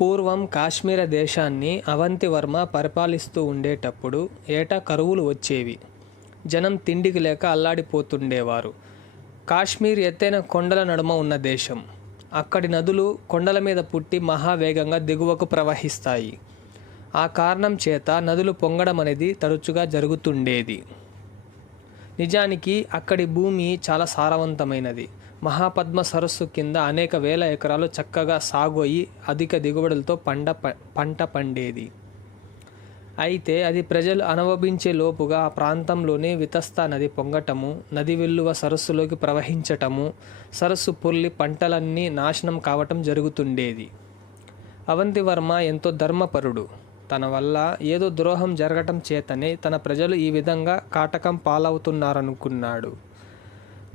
పూర్వం కాశ్మీర దేశాన్ని అవంతివర్మ పరిపాలిస్తూ ఉండేటప్పుడు ఏటా కరువులు వచ్చేవి. జనం తిండికి లేక అల్లాడిపోతుండేవారు. కాశ్మీర్ ఎత్తైన కొండల నడుమ ఉన్న దేశం. అక్కడి నదులు కొండల మీద పుట్టి మహావేగంగా దిగువకు ప్రవహిస్తాయి. ఆ కారణం చేత నదులు పొంగడం అనేది తరచుగా జరుగుతుండేది. నిజానికి అక్కడి భూమి చాలా సారవంతమైనది. మహాపద్మ సరస్సు కింద అనేక వేల ఎకరాలు చక్కగా సాగు అయి అధిక దిగుబడులతో పంట ప- పంట పండేది. అయితే అది ప్రజలు అనుభవించే లోపుగా ఆ ప్రాంతంలోనే వితస్తా నది పొంగటము నది వెల్లువ సరస్సులోకి ప్రవహించటము సరస్సు పొర్లి పంటలన్నీ నాశనం కావటం జరుగుతుండేది. అవంతివర్మ ఎంతో ధర్మపరుడు. తన వల్ల ఏదో ద్రోహం జరగటం చేతనే తన ప్రజలు ఈ విధంగా కాటకం పాలవుతున్నారనుకున్నాడు.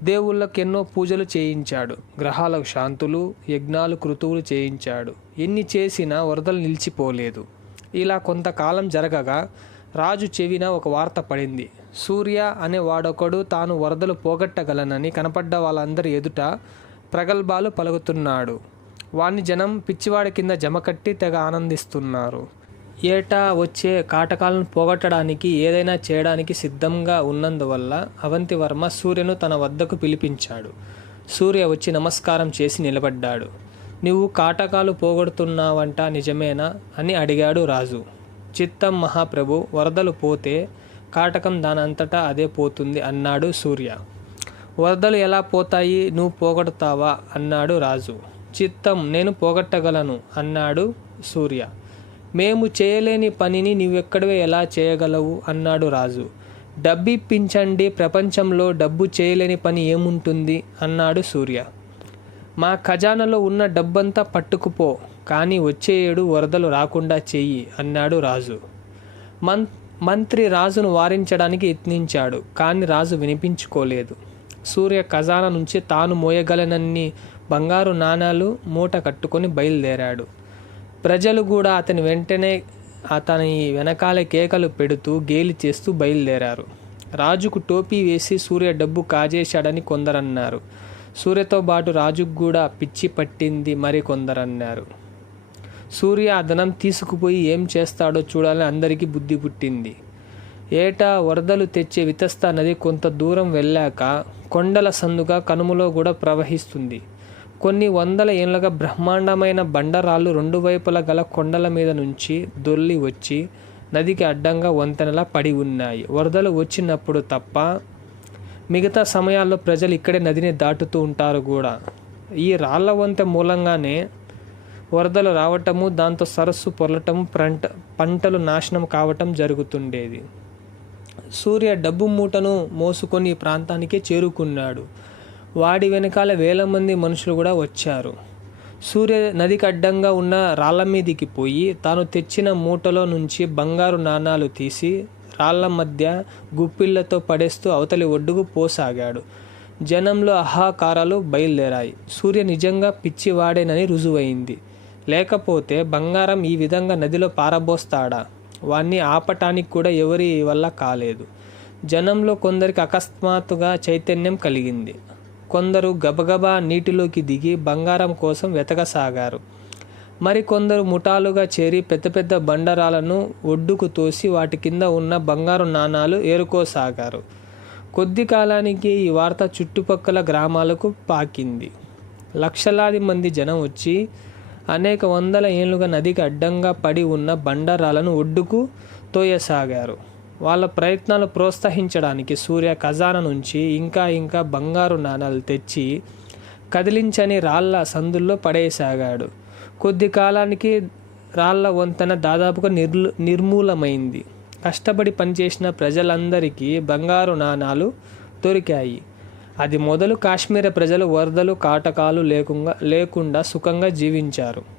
దేవుళ్ళకు ఎన్నో పూజలు చేయించాడు. గ్రహాలకు శాంతులు యజ్ఞాలు కృతువులు చేయించాడు. ఎన్ని చేసినా వరదలు నిలిచిపోలేదు. ఇలా కొంతకాలం జరగగా రాజు చెవిన ఒక వార్త పడింది. సూర్య అనే వాడొకడు తాను వరదలు పోగొట్టగలనని కనపడ్డ వాళ్ళందరి ఎదుట ప్రగల్భాలు పలుకుతున్నాడు. వాణ్ణి జనం పిచ్చివాడి కింద జమకట్టి తెగ ఆనందిస్తున్నారు. ఏటా వచ్చే కాటకాలను పోగొట్టడానికి ఏదైనా చేయడానికి సిద్ధంగా ఉన్నందువల్ల అవంతివర్మ సూర్యను తన వద్దకు పిలిపించాడు. సూర్య వచ్చి నమస్కారం చేసి నిలబడ్డాడు. నువ్వు కాటకాలు పోగొడుతున్నావంట నిజమేనా? అని అడిగాడు రాజు. చిత్తం మహాప్రభు వరదలు పోతే కాటకం దానంతటా అదే పోతుంది అన్నాడు సూర్య. వరదలు ఎలా పోతాయి? నువ్వు పోగొడతావా? అన్నాడు రాజు. చిత్తం నేను పోగొట్టగలను అన్నాడు సూర్య. మేము చేయలేని పనిని నీవెక్కడవే ఎలా చేయగలవు? అన్నాడు రాజు. డబ్బిప్పించండి ప్రపంచంలో డబ్బు చేయలేని పని ఏముంటుంది? అన్నాడు సూర్య. మా ఖజానాలో ఉన్న డబ్బంతా పట్టుకుపో కానీ వచ్చే ఏడు వరదలు రాకుండా చెయ్యి అన్నాడు రాజు. మం మంత్రి రాజును వారించడానికి యత్నించాడు కానీ రాజు వినిపించుకోలేదు. సూర్య ఖజానా నుంచి తాను మోయగలనన్ని బంగారు నాణాలు మూట కట్టుకొని బయలుదేరాడు. ప్రజలు కూడా అతని వెంటనే అతని వెనకాల కేకలు పెడుతూ గేలి చేస్తూ బయలుదేరారు. రాజుకు టోపీ వేసి సూర్య డబ్బు కాజేశాడని కొందరన్నారు. సూర్యతో పాటు రాజుకు కూడా పిచ్చి పట్టింది మరి కొందరన్నారు. సూర్య ఆ ధనం తీసుకుపోయి ఏం చేస్తాడో చూడాలని అందరికీ బుద్ధి పుట్టింది. ఏటా వరదలు తెచ్చే వితస్తా నది కొంత దూరం వెళ్ళాక కొండల సందుగా కనుమలో కూడా ప్రవహిస్తుంది. కొన్ని వందల ఏళ్ళుగా బ్రహ్మాండమైన బండరాళ్ళు రెండు వైపులా గల కొండల మీద నుంచి దొర్లి వచ్చి నదికి అడ్డంగా వంతెనలా పడి ఉన్నాయి. వరదలు వచ్చినప్పుడు తప్ప మిగతా సమయాల్లో ప్రజలు ఇక్కడే నదిని దాటుతూ ఉంటారు కూడా. ఈ రాళ్ళ వంతె మూలంగానే వరదలు రావటము దాంతో సరస్సు పొరలటం పంట పంటలు నాశనం కావటం జరుగుతుండేది. సూర్య డబ్బు మూటను మోసుకొని ఈ ప్రాంతానికే చేరుకున్నాడు. వాడి వెనకాల వేల మంది మనుషులు కూడా వచ్చారు. సూర్య నదికి అడ్డంగా ఉన్న రాళ్ళ మీదికి పోయి తాను తెచ్చిన మూటలో నుంచి బంగారు నాణాలు తీసి రాళ్ళ మధ్య గుప్పిళ్ళతో పడేస్తూ అవతలి ఒడ్డుకు పోసాగాడు. జనంలో అహాకారాలు బయలుదేరాయి. సూర్య నిజంగా పిచ్చివాడేనని రుజువైంది. లేకపోతే బంగారం ఈ విధంగా నదిలో పారబోస్తాడా? వాణ్ణి ఆపటానికి కూడా ఎవరి వల్ల కాలేదు. జనంలో కొందరికి అకస్మాత్తుగా చైతన్యం కలిగింది. కొందరు గబగబా నీటిలోకి దిగి బంగారం కోసం వెతకసాగారు. మరికొందరు ముఠాలుగా చేరి పెద్ద పెద్ద బండరాలను ఒడ్డుకు తోసి వాటి కింద ఉన్న బంగారు నాణాలు ఏరుకోసాగారు. కొద్ది కాలానికి ఈ వార్త చుట్టుపక్కల గ్రామాలకు పాకింది. లక్షలాది మంది జనం వచ్చి అనేక వందల ఏళ్ళుగా నదికి అడ్డంగా పడి ఉన్న బండరాలను ఒడ్డుకు తోయసాగారు. వాళ్ళ ప్రయత్నాలు ప్రోత్సహించడానికి సూర్య ఖజానా నుంచి ఇంకా ఇంకా బంగారు నాణాలు తెచ్చి కదిలించని రాళ్ళ సందుల్లో పడేసాగాడు. కొద్ది కాలానికి రాళ్ళ వంతెన దాదాపుగా నిర్లు నిర్మూలమైంది. కష్టపడి పనిచేసిన ప్రజలందరికీ బంగారు నాణాలు దొరికాయి. అది మొదలు కాశ్మీర ప్రజలు వరదలు కాటకాలు లేకుండా లేకుండా సుఖంగా జీవించారు.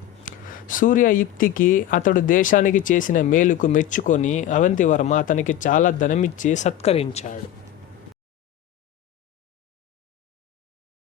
సూర్య యుక్తికి అతడు దేశానికి చేసిన మేలుకు మెచ్చుకొని అవంతివర్మ అతనికి చాలా ధనమిచ్చి సత్కరించాడు.